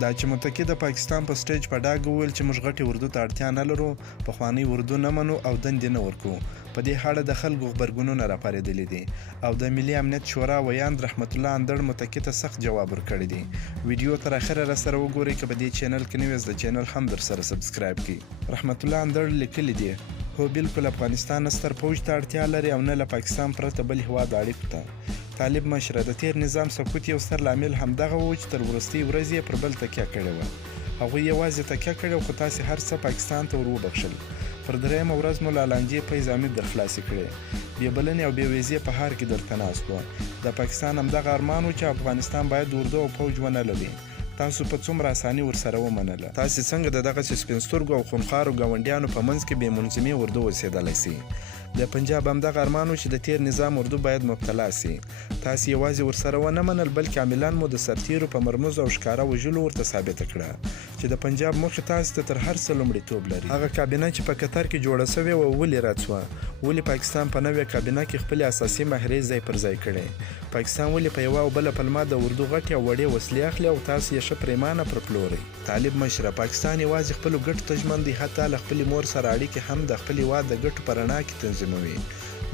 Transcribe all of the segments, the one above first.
دا چې متکي د پاکستان په سټیج په ډاګ وویل چې موږ غټې اردو ته اړتیا نه لرو، پخوانۍ اردو نه منو او دندې نه ورکوو. په دې اړه د خلکو غبرګونونه راپارېدلي دي او د ملي امنیت شورا ویاند رحمت الله اندړ متکي ته سخت جواب ورکړی دی. ویډیو تر اخره راسره وګورئ. که په دې چینل کې نوی یاست د چینل هم درسره سبسکرایب کړئ. رحمت الله اندړ لیکلي دي هو بالکل افغانستان نه ستر پوځ ته اړتیا لري او نه له پاکستان پرته بل هېواد اړیکو ته. طالب مشره د تیر نظام سقوط یو ستر لامل همدغه و چې تر وروستۍ ورځې یې پر بل تکیه کړې وه. هغوی یوازې تکیه کړې خو تاسې هر څه پاکستان ته ور وبخښل. پر درېیمه ورځ مو له لانجې پیز امید در خلاصې کړې. بې بلنې او بې ویزې په هار کې درته ناست وه. د پاکستان همدغه ارمان و چې افغانستان باید اردو او پوځ ونه لري. تاسو په څومره اساني ورسره ومنله؟ تاسې څنګه د دغسې سپین سترګو او خونخوارو ګاونډیانو په منځ کې بې منظمې اردو اوسېدلی سي؟ د پنجاب همدغه ارمان و چې د تیر نظام اردو باید مبتلا سي. تاسې یوازې ورسره ونه منل بلکې عملاً مو د سرتیرو په مرموزو او ښکاره وژلو ورته ثابته کړه چې د پنجاب موخې تاسو ته تر هر څه لومړیتوب لري. هغه کابینه چې په قطر کې جوړه سوې وه ولې رد سوه؟ ولې پاکستان په نوې کابینه کې خپلې اساسي ماهرې ځای پر ځای کړې؟ پاکستان ولې په یوه او بله پلمه د اردو غټې او وړې وسلې اخلي او تاسو یې ښه پرېمانه پر پلورئ؟ طالب مشره پاکستان یوازې خپلو ګټو ته ژمن دی، حتی له خپلې مور سره اړیکې هم د خپل هېواد د ګټو په رڼا کې تنظیموي.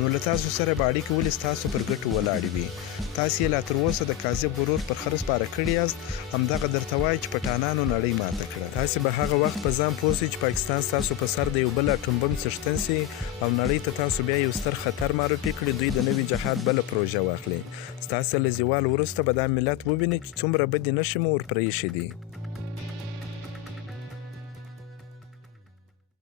نو له تاسو سره به اړیکې ولې ستاسو پر ګټو ولاړې وي؟ تاسې یې لا تر اوسه د کاذب غرور پر خره سپاره کړي یاست. همدغه درته وایي چې پټانانو نړۍ ماته کړه. تاسې به هغه وخت په ځان پوه سئ چې پاکستان ستاسو په سر د یو بل اټوم بم څښتن سي او نړۍ ته تاسو بیا یو ستر خطر معرفي کړي. دوی د نوي جهاد بله پروژه واخلي. ستاسو له زوال وروسته به دا ملت وویني چې څومره بدې نښې مو ورپرې ایښې دي.